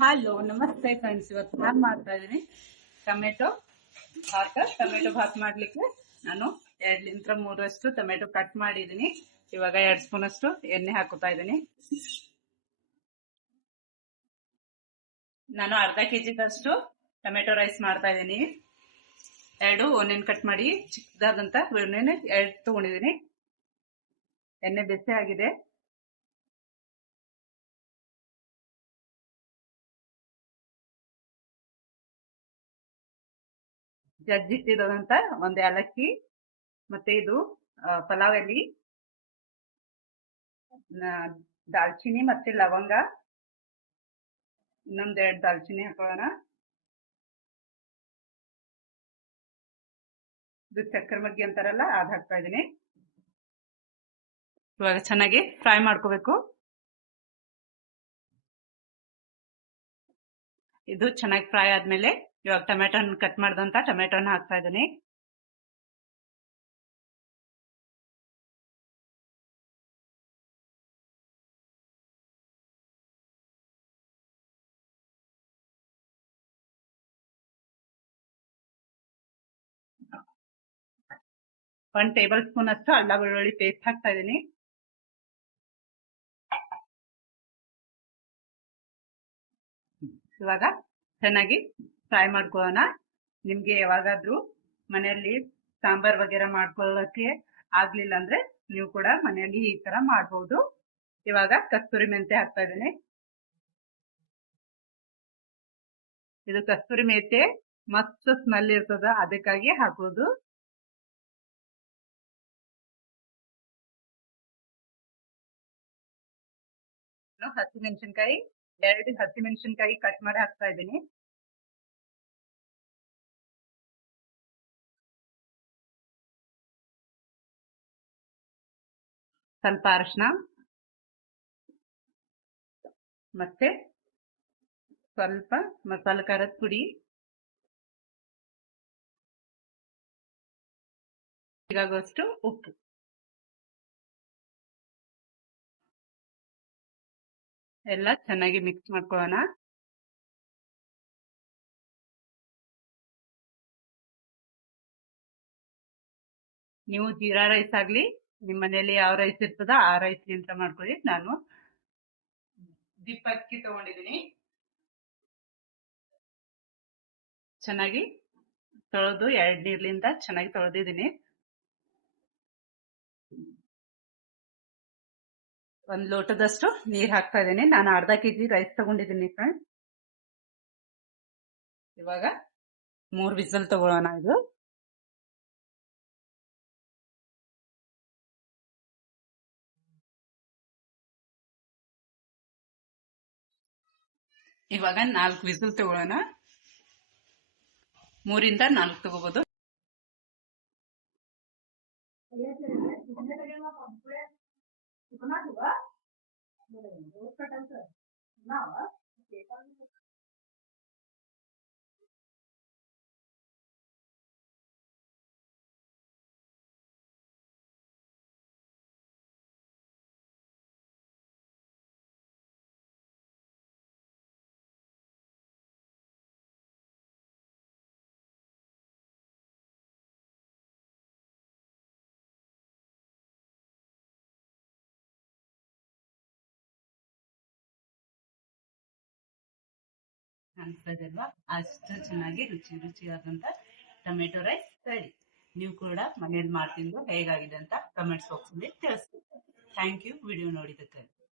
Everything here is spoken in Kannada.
ಹಲೋ ನಮಸ್ತೆ ಫ್ರೆಂಡ್ಸ್, ಇವತ್ತು ನಾನು ಮಾಡ್ತಾ ಇದ್ದೀನಿ ಟೊಮೆಟೊ ಭಾತ್ ಮಾಡ್ಲಿಕ್ಕೆ ನಾನು 2-3 ಟೊಮೆಟೊ ಕಟ್ ಮಾಡಿದ್ದೀನಿ. ಇವಾಗ 2 ಸ್ಪೂನ್ ಅಷ್ಟು ಎಣ್ಣೆ ಹಾಕುತ್ತಾ ಇದ್ದೀನಿ. ನಾನು ಅರ್ಧ ಕೆಜಿದಷ್ಟು ಟೊಮೆಟೊ ರೈಸ್ ಮಾಡ್ತಾ ಇದ್ದೀನಿ. 2 ಆನಿಯನ್ ಕಟ್ ಮಾಡಿ ಚಿಕ್ಕದಾದಂತ ಆನಿಯನ್ 2 ತಗೊಂಡಿದ್ದೀನಿ. ಎಣ್ಣೆ ಬಿಸಿ ಆಗಿದೆ. ಜಜ್ಜಿಟ್ಟಿರೋದಂತ ಒಂದು ಏಲಕ್ಕಿ, ಮತ್ತೆ ಇದು ಪಲಾವ್ ಎಲೆ, ದಾಲ್ಚಿನ್ನಿ ಮತ್ತೆ ಲವಂಗ, ಇನ್ನೊಂದೆರಡು ದಾಲ್ಚಿನ್ನಿ ಹಾಕೊಳ್ಳೋಣ. ಇದು ಚಕ್ಕರ್ ಮಗ್ಗಿ ಅಂತಾರಲ್ಲ, ಅದು ಹಾಕ್ತಾ ಇದೀನಿ. ಇವಾಗ ಚೆನ್ನಾಗಿ ಫ್ರೈ ಮಾಡ್ಕೋಬೇಕು. ಇದು ಚೆನ್ನಾಗಿ ಫ್ರೈ ಆದ್ಮೇಲೆ ಇವಾಗ ಟೊಮೆಟೊನ ಕಟ್ ಮಾಡಿದಂತ ಟೊಮೆಟೊನ ಹಾಕ್ತಾ ಇದ್ದೀನಿ. ಒಂದು ಟೇಬಲ್ ಸ್ಪೂನ್ ಅಷ್ಟು ಅಲ್ಲ ಬೆಳ್ಳುಳ್ಳಿ ಪೇಸ್ಟ್ ಹಾಕ್ತಾ ಇದ್ದೀನಿ. ಇವಾಗ ಚೆನ್ನಾಗಿ ಫ್ರೈ ಮಾಡ್ಕೊಳ್ಳೋಣ. ನಿಮ್ಗೆ ಯಾವಾಗಾದ್ರೂ ಮನೆಯಲ್ಲಿ ಸಾಂಬಾರ್ ವಗೇರ ಮಾಡ್ಕೊಳ್ಳೋಕೆ ಆಗ್ಲಿಲ್ಲ ಅಂದ್ರೆ ನೀವು ಕೂಡ ಮನೆಯಲ್ಲಿ ಈ ತರ ಮಾಡಬಹುದು. ಇವಾಗ ಕಸ್ತೂರಿ ಮೆಂತೆ ಹಾಕ್ತಾ ಇದ್ದೀನಿ. ಇದು ಕಸ್ತೂರಿ ಮೆಂತೆ ಮಸ್ತ್ ಸ್ಮೆಲ್ ಇರ್ತದ, ಅದಕ್ಕಾಗಿ ಹಾಕೋದು. ಹಸಿಮೆಣಸಿನ್ಕಾಯಿ 2 ಹಸಿಮೆಣಸಿನ್ಕಾಯಿ ಕಟ್ ಮಾಡಿ ಹಾಕ್ತಾ ಇದ್ದೀನಿ. ಸ್ವಲ್ಪ ಅರಿಶಿನ ಮತ್ತೆ ಸ್ವಲ್ಪ ಮಸಾಲೆ ಖಾರದ ಪುಡಿ, ಹೀಗಾಗುವಷ್ಟು ಉಪ್ಪು. ಎಲ್ಲ ಚೆನ್ನಾಗಿ ಮಿಕ್ಸ್ ಮಾಡ್ಕೊಳ್ಳೋಣ. ನೀವು ಜೀರಾ ರೈಸ್ ಆಗ್ಲಿ ನಿಮ್ಮ ಮನೆಯಲ್ಲಿ ಯಾವ ರೈಸ್ ಇರ್ತದ ಆ ರೈಸ್ ಅಂತ ಮಾಡ್ಕೊಳ್ಳಿ. ನಾನು ದಿಪ್ಪಕ್ಕಿ ತಗೊಂಡಿದ್ದೀನಿ. ಚೆನ್ನಾಗಿ ತೊಳೆದು 2 ನೀರ್ಲಿಂದ ಚೆನ್ನಾಗಿ ತೊಳೆದಿದ್ದೀನಿ. ಒಂದು ಲೋಟದಷ್ಟು ನೀರ್ ಹಾಕ್ತಾ ಇದ್ದೀನಿ. ನಾನು ಅರ್ಧ ಕೆಜಿ ರೈಸ್ ತಗೊಂಡಿದ್ದೀನಿ ಫ್ರೆಂಡ್ಸ್. ಇವಾಗ 3 ವಿಸಲ್ ತಗೊಳ್ಳೋಣ. ಇದು ಇವಾಗ 4 ವಿಸಲ್ ತಗೊಳ್ಳೋಣ. 3ರಿಂದ 4 ತಗೋಬಹುದು. ಅನ್ಸೋದಲ್ವಾ? ಅಷ್ಟು ಚೆನ್ನಾಗಿ ರುಚಿಯಾದಂತ ಟೊಮೆಟೊ ರೈಸ್ ರೆಡಿ. ನೀವು ಕೂಡ ಮನೇಲಿ ಮಾಡ್ತಿದ್ದು ಹೇಗಾಗಿದೆ ಅಂತ ಕಮೆಂಟ್ಸ್ ಬಾಕ್ಸ್ ಅಲ್ಲಿ ತಿಳಿಸಿ. ಥ್ಯಾಂಕ್ ಯು ವಿಡಿಯೋ ನೋಡಿದ್ದಕ್ಕೆ.